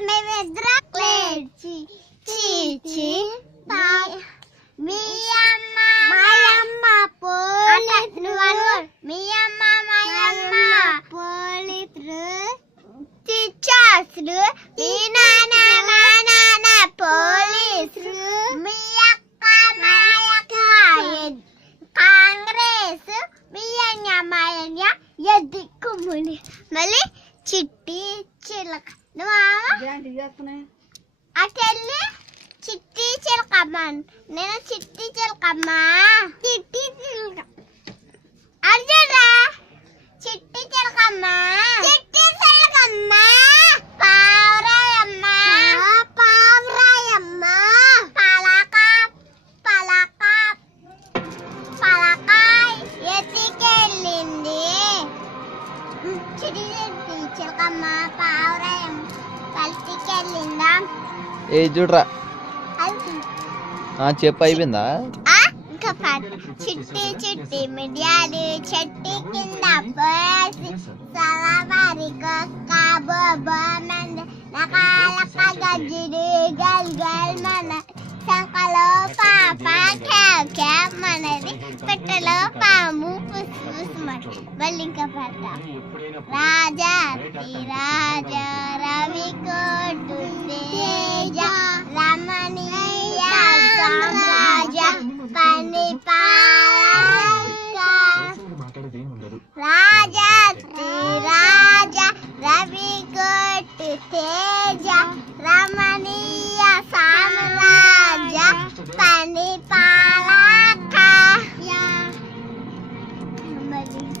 మేమిద్దరం లేచి చీచి మీ అమ్మ మాయమ్మ పోలీసులు మీ అమ్మ మాయమ్మ పోలీసులు టీచర్స్ మీ నాన్న మా నాన్న పోలీసులు మీ అక్క మా అక్క కాంగ్రెస్ మీ అన్న మా అన్న ఎద్దుకుముని మళ్ళీ చిట్టి చిలక నువ్వు అటెళ్ళి చిట్టి చిలకమ్మ నేను చిట్టి చిలకమ్మ చిట్టి చిలక అర్జురా చిట్టి చిలకమ్మ చిట్టి చిలకమ్మ పావురాయమ్మ పావురాయమ్మ పలక పలక పలకాయ్ ఎత్తికెళ్ళింది చిట్టి చిలకమ్మ పావురాయమ్మ పల్టికెళ్ళిందా ఏ చూడరా చెప్పు అయిపోయిందా ఇంకా చిట్టి చిట్టి మిడియాలు చెట్టు కింద పోసి సలవారి కుక్క బొమ్మంది నకాలక్క గజ్జిడి గల్ గల్ మన సంకలో పాప క్యావ్ క్యావ్ మనది పెట్టలో పాము పుస్ పుస్ మన బల్లింక పడ్డ రాజా రాజా రవి కోటు తేజ రమణీయ సామ్రాజ పని పాలక రాజా రాజా రవి కోటు తేజ